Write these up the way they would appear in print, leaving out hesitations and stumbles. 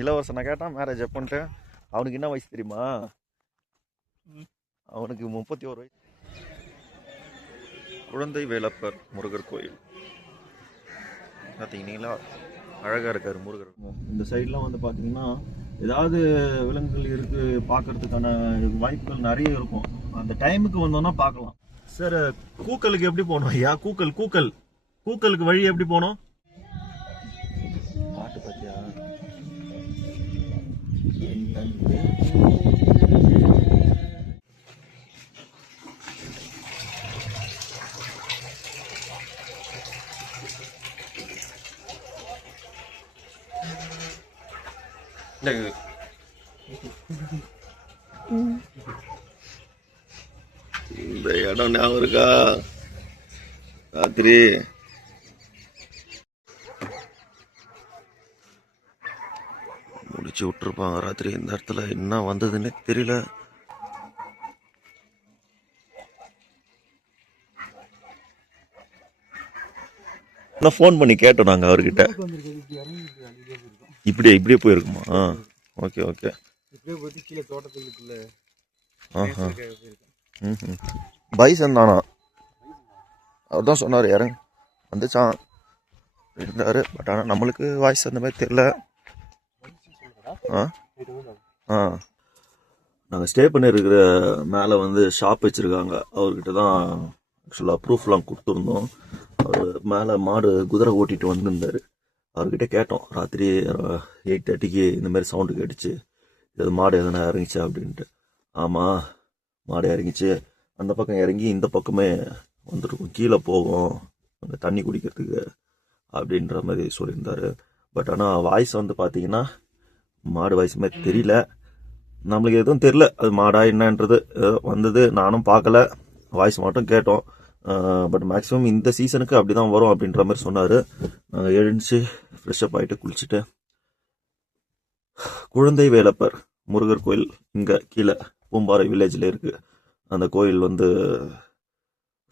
இளவரசனை கேட்டான் மேரேஜ் எப்பன்ட்டு. அவனுக்கு என்ன வயசு தெரியுமா? அவனுக்கு 31 வயசு. குழந்தை வேலப்பர் முருகர் கோயில் பார்த்தீங்கன்னா அழகாக இருக்கார் முருகர். இந்த சைட்லாம் வந்து பார்த்தீங்கன்னா ஏதாவது விலங்குகள் இருக்கு பார்க்கறதுக்கான வாய்ப்புகள் நிறைய இருக்கும். அந்த டைமுக்கு வந்தோம்னா பார்க்கலாம். சார், கூக்கலுக்கு எப்படி போகணும் ஐயா? கூக்கலுக்கு வழி எப்படி போகணும்? பாட்டு பார்த்தியா? இந்த இடம் ஞாபகம் இருக்கா? ராத்திரி முடிச்சு விட்டுருப்பாங்க. ராத்திரி இந்த இடத்துல என்ன வந்ததுன்னே தெரியல. ஃபோன் பண்ணி கேட்டோம் நாங்கள் அவர்கிட்ட. இப்படியே போயிருக்குமா? Okay okay. பைசன் தானா? அவர் தான் சொன்னார் இறங்க வந்துச்சான் இருந்தார். பட் ஆனால் நம்மளுக்கு வாய்ஸ் அந்த மாதிரி தெரியல. நாங்கள் ஸ்டே பண்ணியிருக்கிற மேலே வந்து ஷாப் வச்சுருக்காங்க. அவர்கிட்ட தான் ஆக்சுவலாக ப்ரூஃப்லாம் கொடுத்துருந்தோம். அவர் மேலே மாடு குதிரை ஓட்டிகிட்டு வந்துருந்தார். அவர்கிட்ட கேட்டோம் ராத்திரி 8:30க்கு இந்த மாதிரி சவுண்டு கேட்டுச்சு, இது மாடு எதனா இறங்கிச்சா அப்படின்ட்டு. ஆமாம், மாடு இறங்கிச்சு. அந்த பக்கம் இறங்கி இந்த பக்கமே வந்துருக்கும், கீழே போகும் அங்கே தண்ணி குடிக்கிறதுக்கு அப்படின்ற மாதிரி சொல்லியிருந்தார். பட் ஆனால் வாய்ஸ் வந்து பார்த்தீங்கன்னா மாடு வாய்ஸ் மாதிரி தெரியல. நம்மளுக்கு எதுவும் தெரியல அது மாடா என்னன்றது. வந்தது நானும் பார்க்கல, வாய்ஸ் மட்டும் கேட்டோம். பட் மேக்ஸிமம் இந்த சீசனுக்கு அப்படி தான் வரும் அப்படின்ற மாதிரி சொன்னார். நாங்கள் எழுந்துச்சு ஃப்ரெஷ்அப் ஆகிட்டு குளிச்சுட்டு குழந்தை வேலப்பர் முருகர் கோயில் இங்கே கீழே பூம்பாறை வில்லேஜில் இருக்குது. அந்த கோயில் வந்து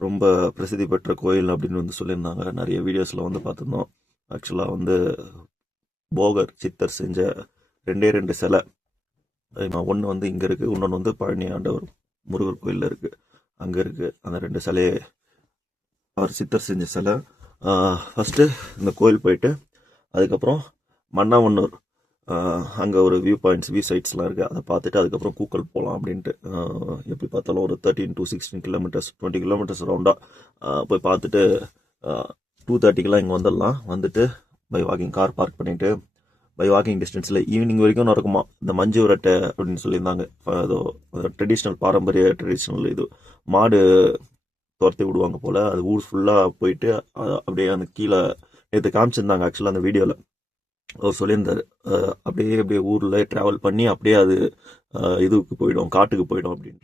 ரொம்ப பிரசித்தி பெற்ற கோயில் அப்படின்னு வந்து சொல்லியிருந்தாங்க. நிறைய வீடியோஸில் வந்து பார்த்துருந்தோம். ஆக்சுவலாக வந்து போகர் சித்தர் செஞ்ச 2 சிலை. ஒன்று வந்து இங்கே இருக்குது, இன்னொன்று வந்து பழனி ஆண்டவர் முருகர் கோயிலில் இருக்குது. அங்கே இருக்குது அந்த 2 சிலையே அவர் சித்தர் செஞ்ச சிலை. ஃபஸ்ட்டு இந்த கோயில் போயிட்டு அதுக்கப்புறம் மன்னாவன்னூர் அங்கே ஒரு வியூ சைட்ஸ்லாம் இருக்குது, அதை பார்த்துட்டு அதுக்கப்புறம் கூக்கல் போகலாம் அப்படின்ட்டு. எப்படி பார்த்தாலும் ஒரு 13 to 16 கிலோமீட்டர்ஸ் 20 கிலோமீட்டர்ஸ் ரவுண்டாக போய் பார்த்துட்டு 2:30க்கெலாம் இங்கே வந்துடலாம். வந்துட்டு பை வாக்கிங் கார் பார்க் பண்ணிவிட்டு பை வாக்கிங் டிஸ்டன்ஸில் ஈவினிங் வரைக்கும் நடக்குமா இந்த மஞ்சு விரட்டை அப்படின்னு சொல்லியிருந்தாங்க. அதோ ட்ரெடிஷ்னல் ட்ரெடிஷ்னல் இது மாடு துரத்தி விடுவாங்க போல். அது ஊர் ஃபுல்லாக போயிட்டு அப்படியே அந்த கீழே நேற்று காமிச்சிருந்தாங்க ஆக்சுவலாக அந்த வீடியோவில். அவர் சொல்லியிருந்தார் அப்படியே ஊரில் ட்ராவல் பண்ணி அப்படியே அது இதுக்கு போயிடும், காட்டுக்கு போயிடும் அப்படின்னு.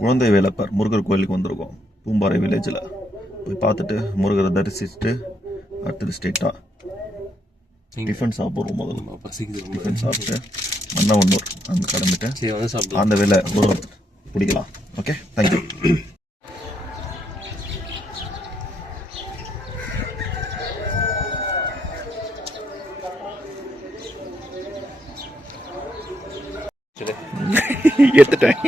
குழந்தை வேலப்பர் முருகர் கோயிலுக்கு வந்திருக்கோம் பூம்பாறை வில்லேஜில். போய் பார்த்துட்டு முருகரை தரிசிச்சுட்டு அடுத்தது ஸ்ட்ரெயிட்டாக டிஃபன் சாப்பிட்றோம். முதல்ல டிஃபன் சாப்பிட்டு மன்னாவன்னூர் அங்கே கிளம்பிட்டு அந்த வேலை ஒரு பிடிக்கலாம். Okay, thank you. எடுத்துட்டேன்.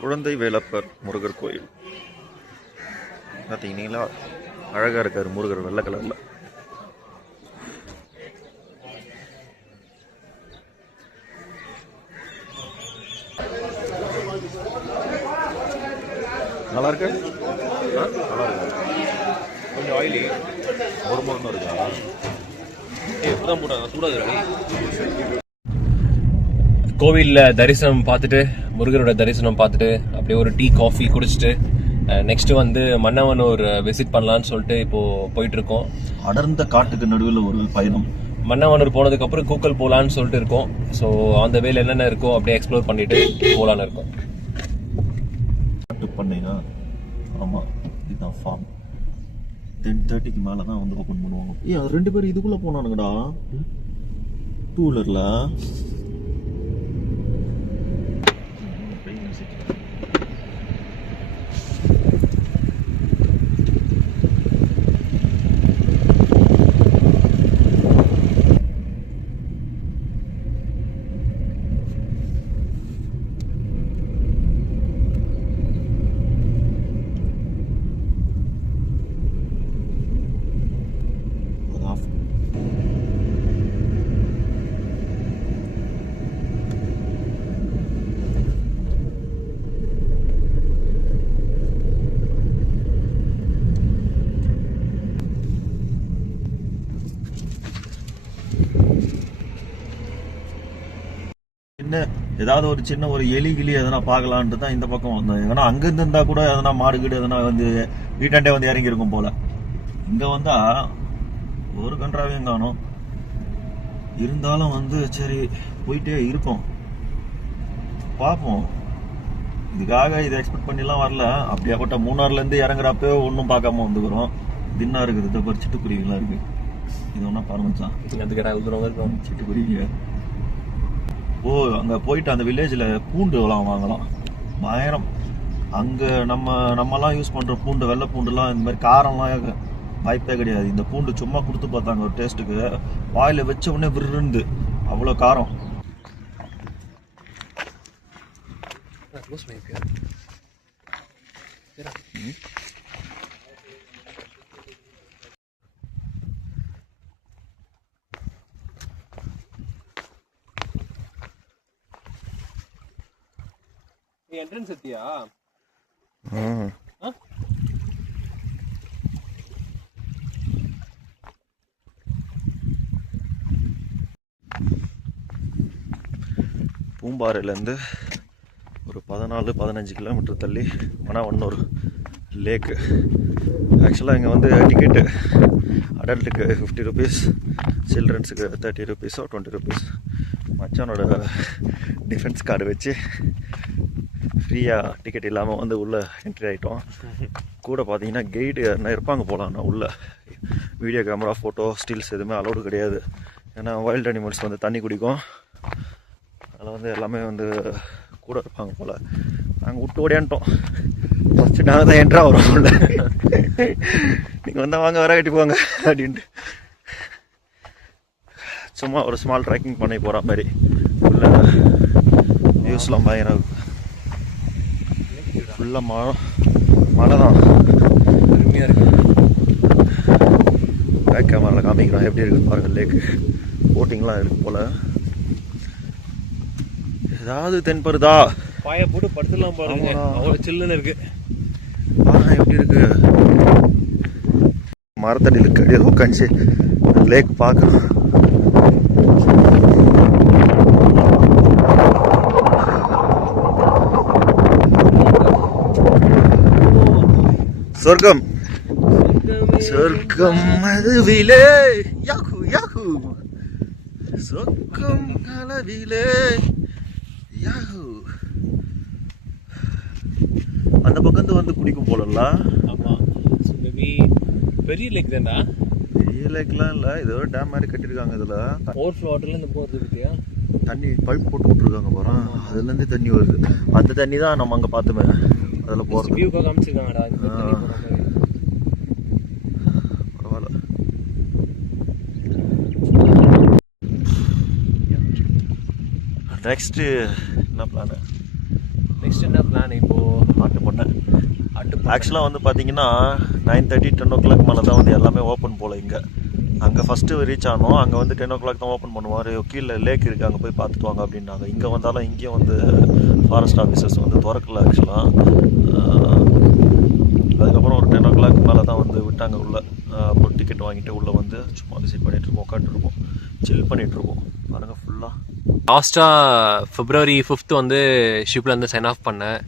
குழந்தை வேலப்பர் முருகர் கோயில் பார்த்தீங்கன்னா அழகாக இருக்கார் முருகர் வெள்ளை கலரில். நல்லா இருக்கு, நல்லா இருக்கு. கொஞ்சம் ஆயிலி ஒரு மரம் இருக்கா? இப்பதான் போட்டாங்க, சூடாது. கோவிலில் தரிசனம் பார்த்துட்டு, முருகரோட தரிசனம் பார்த்துட்டு அப்படியே ஒரு டீ காஃபி குடிச்சிட்டு நெக்ஸ்ட் வந்து மன்னவனூர் விசிட் பண்ணலான்னு சொல்லிட்டு இப்போ போயிட்டு இருக்கோம். அடர்ந்த காட்டுக்கு நடுவில் ஒரு பயணம். மன்னவனூர் போனதுக்கு அப்புறம் கூக்கல் போகலான்னு சொல்லிட்டு இருக்கோம். ஸோ அந்த வேல என்னென்ன இருக்கோ அப்படியே எக்ஸ்ப்ளோர் பண்ணிட்டு போகலான்னு இருக்கோம். காட்டு பண்ணையா? ஆமாம், இதுதான் ஃபார்ம். 10:30க்கு மேலே தான் வந்து ஓப்பன் பண்ணுவாங்க. அது 2 பேரும் இதுக்குள்ளே போனானுங்கடா, 2 வீலரில். என்ன ஏதாவது ஒரு சின்ன ஒரு எலி கிளி எதனா பார்க்கலான்ட்டு தான் இந்த பக்கம் வந்தோம். ஏன்னா அங்கிருந்து இருந்தா கூட எதனா மாடு கீடு எதனா வந்து வீட்டாண்டே வந்து இறங்கி இருக்கும் போல. இங்க வந்தா ஒரு கன்றாவையும் காணும். இருந்தாலும் வந்து சரி போயிட்டே இருக்கோம், பார்ப்போம். இதுக்காக இதை எக்ஸ்பெக்ட் பண்ணிலாம் வரல. அப்படியாப்பட்ட மூணாறுல இருந்து இறங்குறப்ப ஒன்றும் பார்க்காம வந்துக்கிறோம். தின்னா இருக்குது, இதை ஒரு சிட்டுக்குருவிலாம் இருக்கு. இது ஒன்றா பரமிச்சான் சிட்டுக்குருவிங்க. ஓ, அங்கே போயிட்டு அந்த வில்லேஜில் பூண்டு எல்லாம் வாங்கலாம், பயங்கரம். அங்கே நம்மலாம் யூஸ் பண்ணுற பூண்டு, வெள்ளை பூண்டுலாம் இந்த மாதிரி காரம்லாம் வாய்ப்பே கிடையாது. இந்த பூண்டு சும்மா கொடுத்து பார்த்தாங்க ஒரு டேஸ்ட்டுக்கு, வாயில் வச்ச உடனே விருந்து, அவ்வளோ காரம். என்ட்ரன்ஸ் எத்தியா? பூம்பாறையிலேருந்து ஒரு 14-15 கிலோமீட்டர் தள்ளி மணவன்னூர் லேக்கு. ஆக்சுவலாக இங்கே வந்து டிக்கெட்டு அடல்ட்டுக்கு 50 ருபீஸ், சில்ட்ரன்ஸுக்கு 30 ருபீஸோ 20 ருபீஸ். மச்சானோட டிஃபென்ஸ் கார்டு வச்சு ஃப்ரீயாக டிக்கெட் இல்லாமல் வந்து உள்ளே என்ட்ரி ஆகிட்டோம். கூட பார்த்தீங்கன்னா கைடு யாருன்னா இருப்பாங்க போகலான்னா உள்ளே. வீடியோ கேமரா, ஃபோட்டோ, ஸ்டில்ஸ் எதுவுமே அலோடு கிடையாது. ஏன்னா வைல்டு அனிமல்ஸ் வந்து தண்ணி குடிக்கும், அதில் வந்து எல்லாமே வந்து கூட இருப்பாங்க போல். நாங்கள் விட்டு ஓடியான்ட்டோம். ஃபஸ்ட்டு நாங்கள் தான் என்ட்ரா வரோம் உள்ள. நீங்கள் வந்தால் வாங்க, வர கட்டி போங்க அப்படின்ட்டு சும்மா ஒரு ஸ்மால் ட்ராக்கிங் பண்ணி போகிற மாதிரி. உள்ள வியூஸ்லாம் பயங்கரம், ஃபுல்லாக மழை தான், அருமையாக இருக்குது. பேக் கேமராவில் காமிக்கிறோம் எப்படி இருக்குது பாருங்கள். லேக்கு போட்டிங்லாம் இருக்குது போல். ஏதாவது தென்படுதா? பாய போட்டு படுத்துலாம் பாருங்க, அவ்வளோ சில்லுன்னு இருக்கு. எப்படி இருக்கு? மரத்தடியில் கடியில் உட்காந்துச்சு லேக் பார்க்குறோம். சொர்க்கம், சொர்க்கம் அதுவிலே, யாகு யாகு, சொர்க்கம் கலவிலே யாகு. அந்த பக்கம் வந்து குடிக்கும் போலல்ல. ஆமாம், மேபி பெரிய லேக் தான்டா. பெரிய லேக்லாம் இல்லை, ஏதோ டேம் மாதிரி கட்டியிருக்காங்க. இதில் ஓவர்ஃப்ளோ வாட்டர்ல இந்த போகிறது பற்றியா தண்ணி பைப் போட்டு விட்டுருக்காங்க போகிறோம், அதுலேருந்து தண்ணி வருது. அந்த தண்ணி தான் நம்ம அங்கே பார்த்துமே அதில் போகிறது. வியூக்காக காமிச்சிருக்காங்கடா. பரவாயில்ல. நெக்ஸ்ட்டு என்ன பிளானு? நெக்ஸ்ட் என்ன பிளான் இப்போ? ஆட்டு பண்ணேன். ஆட்டு ஆக்சுவலாக வந்து பார்த்தீங்கன்னா 9:30 10 o'clock மேலே தான் வந்து எல்லாமே ஓப்பன் போல் இங்கே. அங்கே ஃபஸ்ட்டு ரீச் ஆனோம். அங்கே வந்து 10 o'clock தான் ஓப்பன் பண்ணுவார். கீழே லேக் இருக்குது, அங்கே போய் பார்த்துட்டு வாங்க அப்படின்னாங்க. இங்கே வந்தாலும் இங்கேயும் வந்து ஃபாரஸ்ட் ஆஃபீஸர்ஸ் வந்து திறக்கல ஆக்சுவலாக. அதுக்கப்புறம் ஒரு 10 o'clock மேலே தான் வந்து விட்டாங்க உள்ளே. அப்புறம் டிக்கெட் வாங்கிட்டு உள்ளே வந்து சும்மா விசிட் பண்ணிகிட்ருக்கோம், உட்காந்துருக்கோம், சில் பண்ணிகிட்ருக்கோம். பாருங்கள் ஃபுல்லாக. லாஸ்ட்டாக February 5th வந்து ஷிப்பில் வந்து சைன் ஆஃப் பண்ணேன்.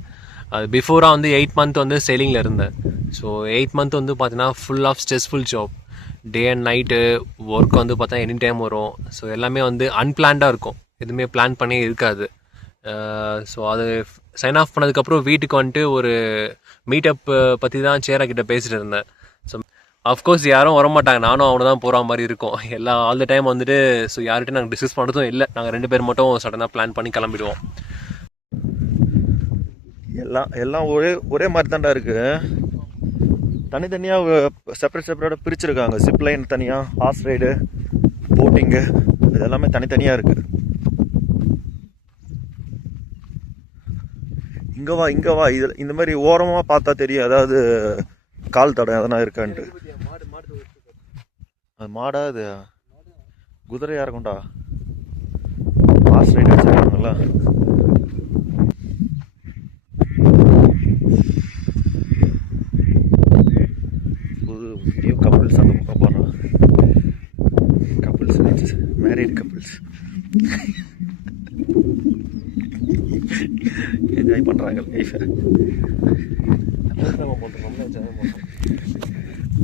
அது பிஃபோராக வந்து 8 month வந்து செயிலிங்கில் இருந்தேன். ஸோ 8 month வந்து பார்த்தீங்கன்னா full of stressful job. Day and night work வந்து பார்த்தா எனி டைம் வரும். ஸோ எல்லாமே வந்து அன்பிளான்டாக இருக்கும், எதுவுமே பிளான் பண்ணி இருக்காது. ஸோ அது சைன் ஆஃப் பண்ணதுக்கப்புறம் வீட்டுக்கு வந்துட்டு ஒரு மீட்டப் பற்றி தான் சேரா கிட்ட பேசிட்டு இருந்தேன். ஸோ அஃப்கோர்ஸ் யாரும் வரமாட்டாங்க, நானும் அவனை தான் போகிற மாதிரி இருக்கும் எல்லாம் ஆல் த டைம் வந்துட்டு. ஸோ யார்கிட்டையும் நாங்கள் டிஸ்கஸ் பண்ணுறதும் இல்லை, நாங்கள் 2 பேர் மட்டும் சடனாக பிளான் பண்ணி கிளம்பிடுவோம். எல்லாம் ஒரே மாதிரி தான்டா இருக்குது. தனித்தனியாக செப்பரேட்டாக பிரிச்சுருக்காங்க. ஜிப் லைன் தனியாக, ஹார்ஸ் ரைடு, போட்டிங்கு, இது எல்லாமே தனித்தனியாக இருக்குது. இங்கே வா இது இந்த மாதிரி ஓரமாக பார்த்தா தெரியும், அதாவது கால் தடம் எதனா இருக்கான்ட்டு. அது மாடா, அது குதிரையாக இருக்கும்டா. Horse ride வச்சுருக்காங்களா. கப்புள்ஸ் அந்த பக்கம் போகிறோம். கப்புள்ஸ், மேரிட் கப்புள்ஸ் என்ஜாய் பண்ணுறாங்க லைஃபை.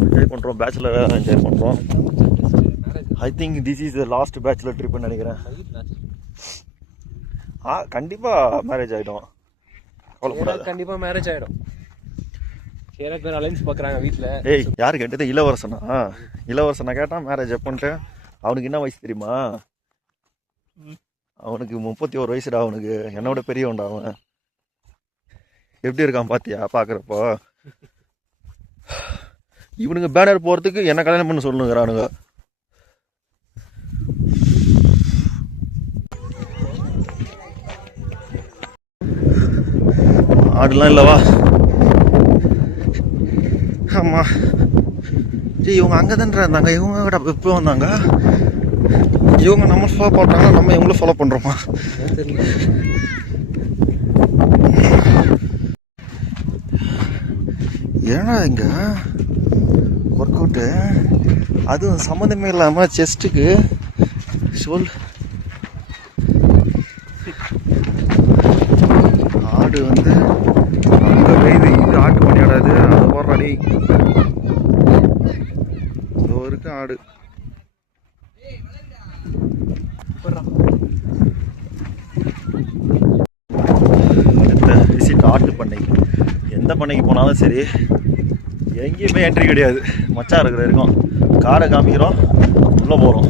என்ஜாய் பண்ணுறோம், பேச்சுலராக என்ஜாய் பண்ணுறோம். I think this is the last bachelor ட்ரிப்புன்னு நினைக்கிறேன். கண்டிப்பாக மேரேஜ் ஆகிடும், கவலைப்படாது. கண்டிப்பாக மேரேஜ் ஆகிடும். ஏன்னா பேர் அலைன்ஸ் பார்க்குறாங்க வீட்டில். ஏய், யார் கேட்டது? இளவரசனா? இளவரசனை கேட்டான் மேரேஜ் எப்போன்ட்டு. அவனுக்கு என்ன வயசு தெரியுமா? அவனுக்கு 31 வயசுடா. அவனுக்கு என்னோட பெரியவன்டா அவன். எப்படி இருக்கான் பாத்தியா பார்க்குறப்போ? இவனுங்க பேனர் போகிறதுக்கு என்ன கல்யாணம் பண்ண சொல்லுங்கிறானுங்க. ஆடுலாம் இல்லவா? ஆமாம். சரி, இவங்க அங்கே தான்டா இருந்தாங்க. இவங்க கிட்ட எப்போ வந்தாங்க? இவங்க நம்ம ஃபாலோ பண்ணுறாங்கன்னா நம்ம இவங்களும் ஃபாலோ பண்ணுறோமா? ஏன்னா இங்கே ஒர்க் அவுட்டு, அதுவும் சம்மந்தமே இல்லாமல் செஸ்ட்டுக்கு சொல். ஆடு வந்து அங்கே வெய்து, இது ஆட்டு பண்ணியாடாது. அதை போடுறாடி இதோ இருக்கு ஆடு. அடுத்த விசிட் ஆட்டு பண்ணை. எந்த பண்ணைக்கு போனாலும் சரி, எங்கேயுமே என்ட்ரி கிடையாது. மச்சா இருக்கிற வரைக்கும் காடை காமிக்கிறோம், உள்ளே போகிறோம்.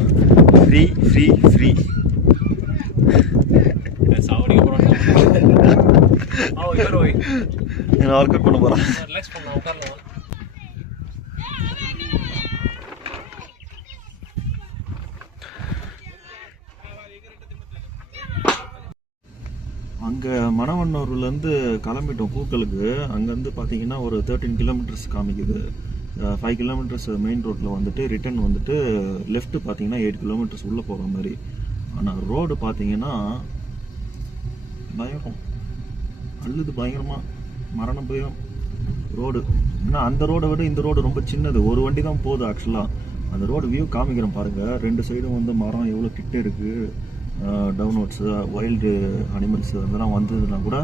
Free free free. நான் ஒர்க் அவுட் பண்ண போகிறேன். அங்கே மணவண்ணூர்லேருந்து கிளம்பிட்டோம் பூக்களுக்கு. அங்கேருந்து பார்த்தீங்கன்னா ஒரு 13 kilometers காமிக்குது. 5 kilometers மெயின் ரோட்டில் வந்துட்டு ரிட்டர்ன் வந்துட்டு லெஃப்ட் பார்த்தீங்கன்னா 8 kilometers உள்ளே போகிற மாதிரி. ஆனால் ரோடு பார்த்தீங்கன்னா பயம் அல்லது பயங்கரமாக மரணம் பயம் ரோடு. ஏன்னா அந்த ரோடை விட இந்த ரோடு ரொம்ப சின்னது, ஒரு வண்டி தான் போகுது ஆக்சுவலாக. அந்த ரோடு வியூ காமிக்கிறேன் பாருங்கள். 2 சைடும் வந்து மரம் எவ்வளோ கிட்டே இருக்குது. டவுன்வர்ட்ஸு, வைல்டு அனிமல்ஸ் அதெல்லாம் வந்ததுன்னா கூட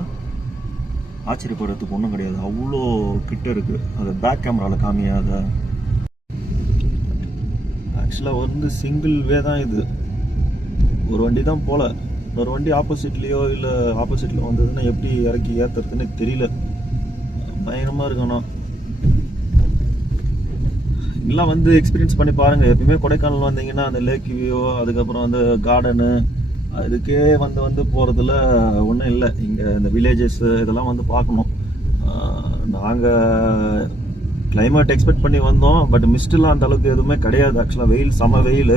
ஆச்சரியப்படுறதுக்கு ஒன்றும் கிடையாது, அவ்வளோ கிட்ட இருக்குது. அது பேக் கேமராவில் காமியாத. ஆக்சுவலாக வந்து சிங்கிள் வே தான் இது, ஒரு வண்டி தான் போல. ஒரு வண்டி ஆப்போசிட்லேயோ இல்லை ஆப்போசிட்டில் வந்ததுன்னா எப்படி இறக்கி ஏற்றுறதுன்னு தெரியல. பயங்கரமாக இருக்கணும். எல்லாம் வந்து எக்ஸ்பீரியன்ஸ் பண்ணி பாருங்கள். எப்பயுமே கொடைக்கானல் வந்தீங்கன்னா அந்த லேக் வியூ, அதுக்கப்புறம் அந்த கார்டனு, அதுக்கே வந்து போகிறதுல ஒன்றும் இல்லை. இங்கே இந்த வில்லேஜஸ் இதெல்லாம் வந்து பார்க்கணும். நாங்கள் கிளைமேட் எக்ஸ்பெக்ட் பண்ணி வந்தோம், பட் மிஸ்டெல்லாம் அந்த அளவுக்கு எதுவுமே கிடையாது. ஆக்சுவலாக வெயில், செம வெயில்.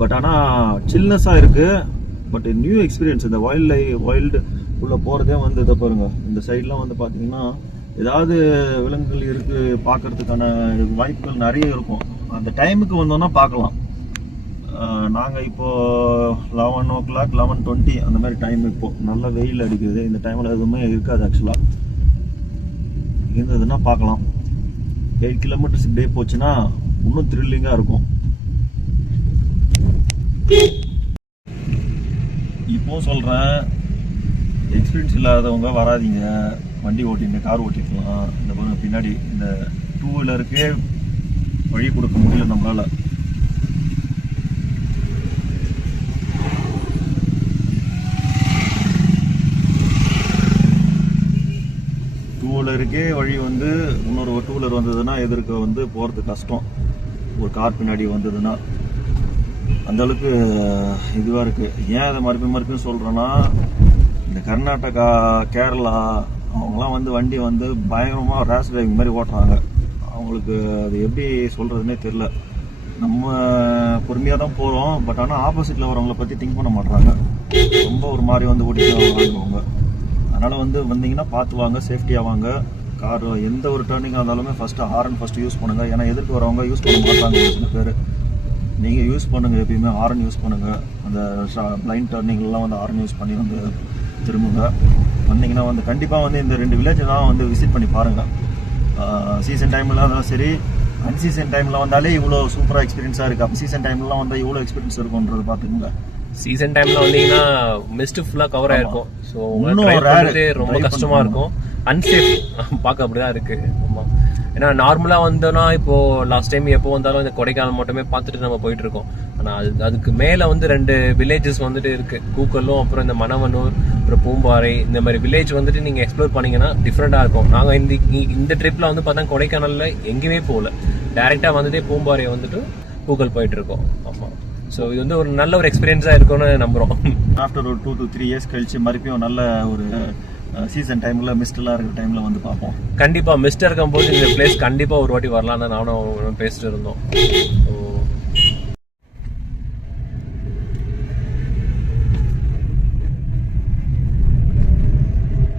பட் ஆனால் சில்னஸாக இருக்குது. But new experience. இந்த வைல்டு உள்ள போகிறதே வந்து இதை பாருங்க, இந்த சைட்லாம் வந்து பார்த்தீங்கன்னா ஏதாவது விலங்குகள் இருக்கு பார்க்கறதுக்கான வாய்ப்புகள் நிறைய இருக்கும். அந்த டைமுக்கு வந்தோம்னா பார்க்கலாம். நாங்கள் இப்போ 11 o'clock 11:20 அந்த மாதிரி டைம். இப்போ நல்ல வெயில் அடிக்குது. இந்த டைமில் எதுவுமே இருக்காது. ஆக்சுவலாக இருந்ததுன்னா பார்க்கலாம். 8 kilometers இப்படியே போச்சுன்னா இன்னும் த்ரில்லிங்காக இருக்கும். இப்போ சொல்கிறேன், எக்ஸ்பீரியன்ஸ் இல்லாதவங்க வராதிங்க. வண்டி ஓட்டிட்டு கார் ஓட்டிக்கலாம். இந்த பின்னாடி இந்த 2-wheelerக்கே வழி கொடுக்க முடியல நம்மளால. டூவீலருக்கே வழி வந்து இன்னொரு 2-wheeler வந்ததுன்னா எதிர்க்க வந்து போகிறது கஷ்டம். ஒரு கார் பின்னாடி வந்ததுன்னா அந்த அளவுக்கு இதுவாக இருக்குது. ஏன் அதை மறுபடியும் சொல்கிறேன்னா, இந்த கர்நாடகா, கேரளா அவங்களாம் வந்து வண்டி வந்து பயங்கரமாக ரேஷ் டிரைவிங் மாதிரி ஓட்டுறாங்க. அவங்களுக்கு அது எப்படி சொல்கிறதுனே தெரில. நம்ம பொறுமையாக தான் போகிறோம், பட் ஆனால் ஆப்போசிட்டில் வரவங்கள பற்றி திங்க் பண்ண மாட்றாங்க. ரொம்ப ஒரு மாதிரி வந்து ஓட்டிட்டு வாங்குவாங்க. அதனால் வந்து வந்தீங்கன்னா பார்த்து வாங்க, சேஃப்டியாக வாங்க. கார் எந்த ஒரு டர்னிங்காக இருந்தாலுமே ஹாரன் ஃபஸ்ட்டு யூஸ் பண்ணுங்கள். ஏன்னா எதிர்க்கு வரவங்க யூஸ் பண்ண மாட்டாங்க ஒரு சில பேர். நீங்கள் யூஸ் பண்ணுங்கள், எப்பயுமே ஹாரன் யூஸ் பண்ணுங்கள். அந்த பிளைண்ட் டர்னிங்லாம் வந்து ஹாரன் யூஸ் பண்ணி வந்து திரும்புங்க. வந்தீங்கன்னா வந்து கண்டிப்பாக வந்து இந்த 2 வில்லேஜ் தான் வந்து விசிட் பண்ணி பாருங்கள். சீசன் டைமில் இருந்தாலும் சரி, அன்சீசன் டைமில் வந்தாலே இவ்வளோ சூப்பராக எக்ஸ்பீரியன்ஸாக இருக்குது. அப்போ சீசன் டைம்லாம் வந்தால் இவ்வளோ எக்ஸ்பீரியன்ஸ் இருக்கும்ன்றது பார்த்துக்கோங்க. சீசன் டைம்ல வந்தீங்கன்னா மிஸ்ட் ஃபுல்லா கவர் ஆயிருக்கும். ஸோ உங்களுக்கு ரொம்ப கஷ்டமா இருக்கும். அன்சேஃப் பார்க்க அப்படிதான் இருக்கு. ஆமா, ஏன்னா நார்மலா வந்தோம்னா இப்போ லாஸ்ட் டைம் எப்போ வந்தாலும் இந்த கொடைக்கானல் மட்டுமே பார்த்துட்டு நம்ம போயிட்டு இருக்கோம். ஆனா அதுக்கு மேல வந்து 2 வில்லேஜஸ் வந்துட்டு இருக்கு. கூக்கலும், அப்புறம் இந்த மணவனூர், அப்புறம் பூம்பாறை, இந்த மாதிரி வில்லேஜ் வந்துட்டு நீங்க எக்ஸ்ப்ளோர் பண்ணீங்கன்னா டிஃப்ரெண்டா இருக்கும். நாங்க இந்த ட்ரிப்ல வந்து பார்த்தா கொடைக்கானல்ல எங்கேயுமே போகல, டைரக்டா வந்துட்டு பூம்பாறை வந்துட்டு கூக்கல் போயிட்டு இருக்கோம். ஆமா, ஸோ இது வந்து ஒரு நல்ல ஒரு எக்ஸ்பீரியன்ஸா இருக்கும்னு நம்புறோம். ஆஃப்டர் ஒரு 2 to 3 years கழிச்சு மறுபடியும் நல்ல ஒரு சீசன் டைம்ல மிஸ்ட்லாம் இருக்கிற டைம்ல வந்து பார்ப்போம். கண்டிப்பா மிஸ்ட் இருக்கும்போது இந்த பிளேஸ் கண்டிப்பா ஒரு வாட்டி வரலாம்னு நானும் பேசிட்டு இருந்தோம்.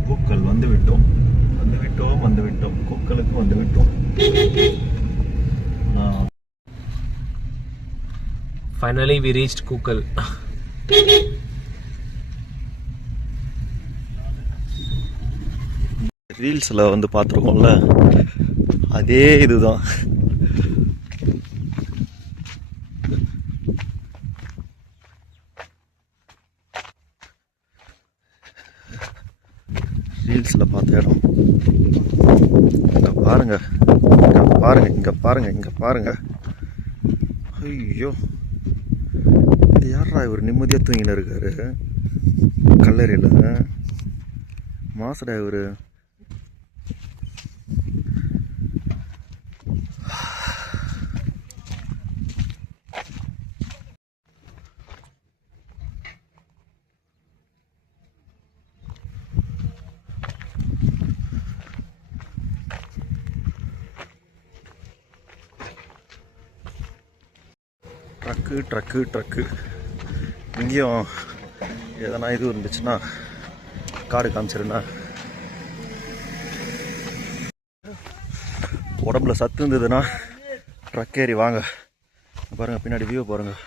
கூக்கல் வந்து விட்டோம். கூக்கலுக்கு வந்து விட்டோம். Finally we reached Kookal. ரீல்ஸில் வந்து பார்த்துருக்கோம்ல, அதே இதுதான். ரீல்ஸில் பார்த்த இடம். இங்கே பாருங்க, இங்கே பாருங்க. ஐயோ, இது யாரா இவர் நிம்மதியாக தூங்கின்னு இருக்காரு கல்லறையில்? மாசடா இவர். ட்ரக்கு இங்கேயும் எதனா இது இருந்துச்சுன்னா காடு காமிச்சிருந்தா. உடம்புல சத்து இருந்ததுன்னா ட்ரக் ஏறி வாங்க. பாருங்கள், பின்னாடி வியூ பாருங்கள்.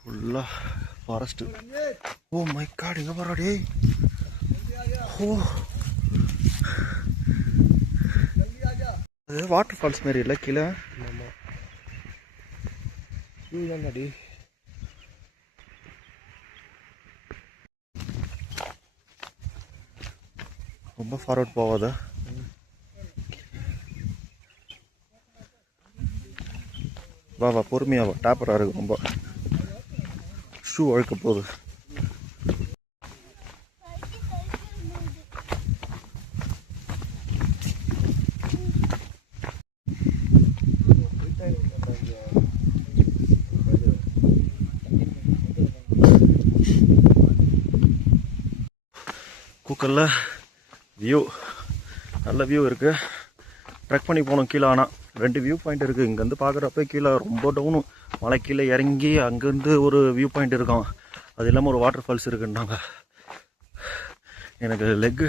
ஃபுல்லாக ஃபாரஸ்ட்டு. ஓ மை காட், எங்கே போகிறா டே? ஓ, அது வாட்டர் ஃபால்ஸ் மாரி இல்லை கீழே? ரொம்ப ஃபார்வர்ட் போகாத. வா பொறுமையா வா. டாப்பரா இருக்கு ரொம்ப. ஷூ அழுக்க போகுது. கூக்கல்ல வியூ, நல்ல வியூ இருக்குது. ட்ரெக் பண்ணி போகணும் கீழே. ஆனால் 2 வியூ பாயிண்ட் இருக்குது. இங்கேருந்து பார்க்குறப்ப கீழே ரொம்ப டவுனு, மலை கீழே இறங்கி அங்கேருந்து ஒரு வியூ பாயிண்ட் இருக்கும். அது இல்லாமல் ஒரு வாட்டர் ஃபால்ஸ் இருக்குன்னாங்க. எனக்கு லெக்கு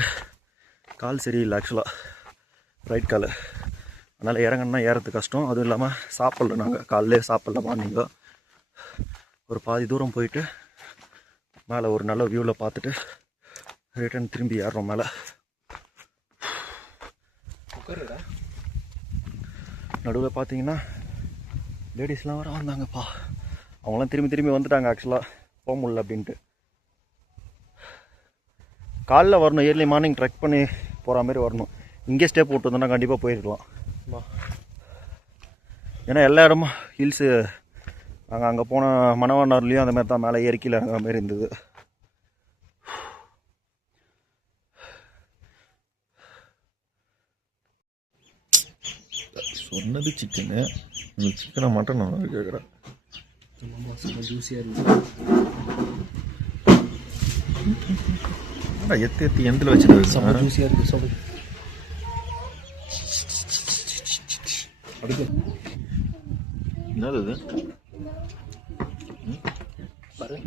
கால் சரியில்லை ஆக்சுவலாக, ரைட் கால். அதனால் இறங்கணுன்னா ஏறத்துக்கு கஷ்டம். அதுவும் இல்லாமல் சாப்பிட்ல, நாங்கள் காலையிலே சாப்பிட்ல. மார்னிங்கோ ஒரு பாதி தூரம் போயிட்டு மேலே ஒரு நல்ல வியூவில் பார்த்துட்டு ரிட்டர்ன் திரும்பி ஏறுறோம் மேலே. நடுவில் பார்த்தீங்கன்னா லேடிஸ்லாம் வர வந்தாங்கப்பா. அவங்களாம் திரும்பி வந்துட்டாங்க ஆக்சுவலாக, போக முடியல அப்படின்ட்டு. காலைல வரணும், ஏர்லி மார்னிங் ட்ரெக் பண்ணி போகிற மாதிரி வரணும். இங்கே ஸ்டே போட்டு வந்தோன்னா கண்டிப்பாக போயிருக்கலாம். ஏன்னா எல்லா இடமும் ஹில்ஸு. நாங்கள் அங்கே போன மணவனார்லேயும் அந்த மாதிரி தான் மேலே ஏறிக்கையில் இறங்குற மாதிரி இருந்தது. சொன்னது சிக்கனு, சிக்கனை மட்டன் நான் கேட்குறேன். எத்தி எந்தில் வச்சுருக்கேன். ஜூஸியாக இருக்குது. சொல்லு அடுத்து என்னது இது? பாரு,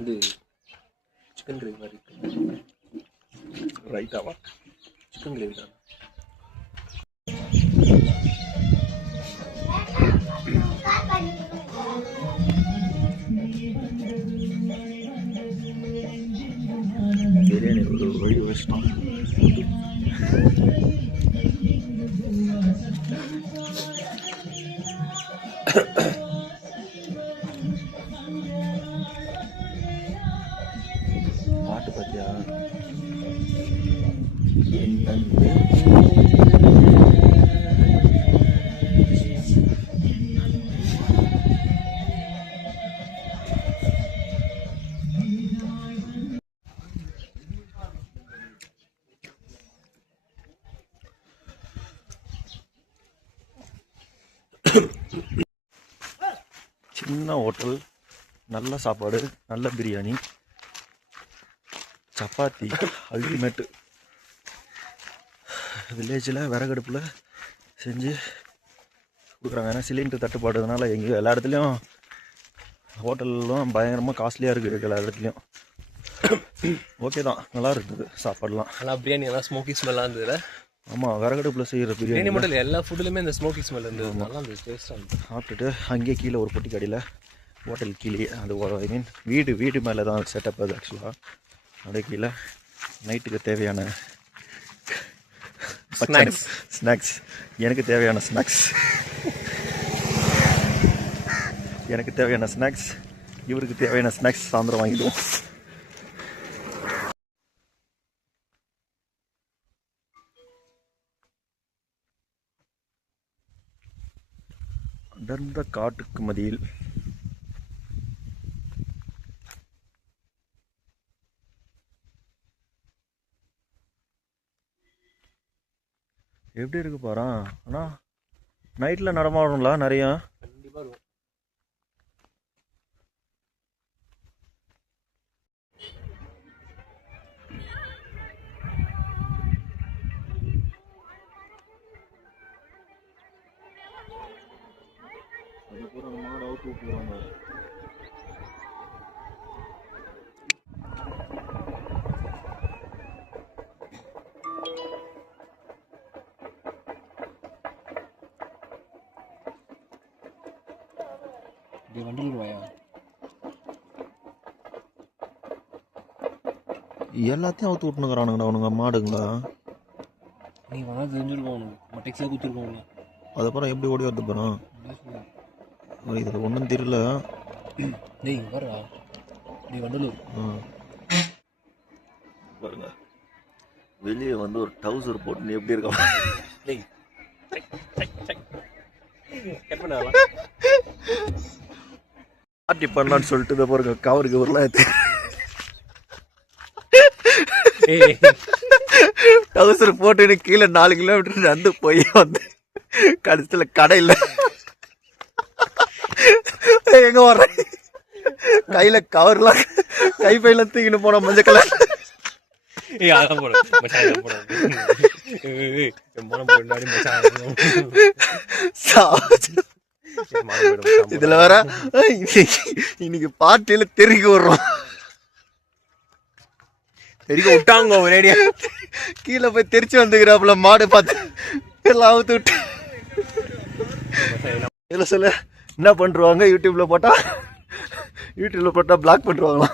இது சிக்கன் கிரேவி மாதிரி இருக்கு. ரைட்டாவா? சிக்கன் கிரேவி தான். பிரியாணி ஒரு வழி வச்சிட்டோம். பாட்டு பார்த்தியா? சின்ன ஹோட்டல், நல்ல சாப்பாடு, நல்ல பிரியாணி, சப்பாத்தி அல்டிமேட்டு. வில்லேஜில் விறகடுப்பில் செஞ்சு கொடுக்குறாங்க. ஏன்னா சிலிண்டர் தட்டுப்பாடுறதுனால எங்கேயும் எல்லா இடத்துலையும் ஹோட்டல்லாம் பயங்கரமாக காஸ்ட்லியாக இருக்குது எல்லா இடத்துலையும். ஓகே தான், நல்லா இருக்குது சாப்பாடுலாம். நல்லா பிரியாணி எல்லாம் ஸ்மோக்கி ஸ்மெல்லாக இருந்தது. ஆமாம், விறகடுப்பில் செய்கிற பிரியாணி மட்டும் இல்லை, எல்லா ஃபுட்டுலையுமே இந்த ஸ்மோக்கி ஸ்மெல் இருந்தது. நல்லா இருந்தது, டேஸ்ட்டாக இருந்தது. சாப்பிட்டுட்டு அங்கேயே கீழே ஒரு பொட்டி கடையில் ஹோட்டல் கீழே, அது ஐ மீன் வீடு மேலே தான் செட்டப். அது ஆக்சுவலாக அப்படியே கீழே நைட்டுக்கு தேவையான ஸ்நாக்ஸ், எனக்கு தேவையான ஸ்நாக்ஸ், இவருக்கு தேவையான ஸ்நாக்ஸ் சாயந்தரம் வாங்கிடுவோம். அடர்ந்த காட்டுக்கு மத்தியில் எப்படி இருக்கு பாரு. ஆனால் நைட்டில் நடமாடும்ல நிறையா. கண்டிப்பாக இருக்கும். அதுக்கப்புறம் மாடு அவுத்து விட்டுருவாங்க. வண்டியில் ரூபாயா? எல்லாத்தையும் அவுத்து விட்டுனுக்குறானுங்கடா அவனுங்க மாடுங்களா. நீ வாங்க தெரிஞ்சிருக்கோம் உனக்கு, மட்டைக்ஸாக குத்துருக்கோம். அதுக்கப்புறம் எப்படி ஓடி வரது போகிறோம்? இதில் ஒன்றும் தெரியல. டேய் வரா, நீ வண்டலூர் பாருங்க, வெளியே வந்து ஒரு டவுசர் போட்டு எப்படி இருக்க. டேய் பார்ட்டி பண்ணலான்னு சொல்லிட்டு இதை பாருங்க, கவருக்கு ஊர்லாம் டவுசர் போட்டு கீழே 4 கிலோமீட்டர் நடந்து போய் வந்து கடைசியில் கடையில் எங்க வர்ற கையில கவர்லாம் கைப்பையில தூக்கிட்டு போன மஞ்சள் கலர். இதுல வேற இன்னைக்கு பார்ட்டியில தெறிக்க விடுறோம். தெரிக்க விட்டாங்க ஒரேடியா. கீழே போய் தெரிச்சு வந்துக்கிறாப்புல மாடு பார்த்து எல்லாம் அவுத்து விட்டு. இதில் சொல்ல என்ன பண்ணுருவாங்க, யூடியூப்ல போட்டா பிளாக் பண்ணுவாங்களா?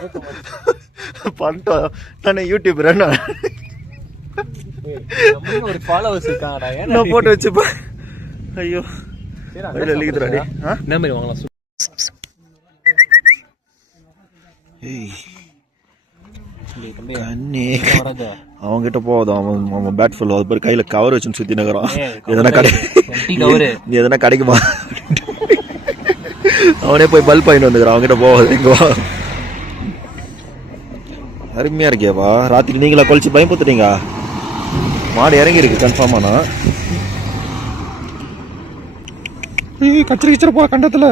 பண்ணிட்டோம் நானே யூடியூப் என்ன ஒரு ஃபாலோவர்ஸ் இருக்காங்கடா. நான் போட்டு வச்சுப்பேன். ஐயோ எழுதிக்கிறாடி. என்ன மாதிரி வாங்கலாம். அவன்கிட்ட போதும். அவன் பேட் ஃபுல் அது பேர் கையில கவர் வச்சுன்னு சுத்தி நகரான். எதனா கிடைக்குமா? அவனே போய் பல்ப் வாங்கிட்டு வந்துக்கிறான். அவன்கிட்ட போகாது. இங்க அருமையா இருக்கேப்பா. ராத்திரி நீங்களா கொலிச்சு பயன்படுத்துறீங்க. மாடு இறங்கி இருக்கு கன்ஃபார்மானா. கச்சிருப்பா கண்டத்துல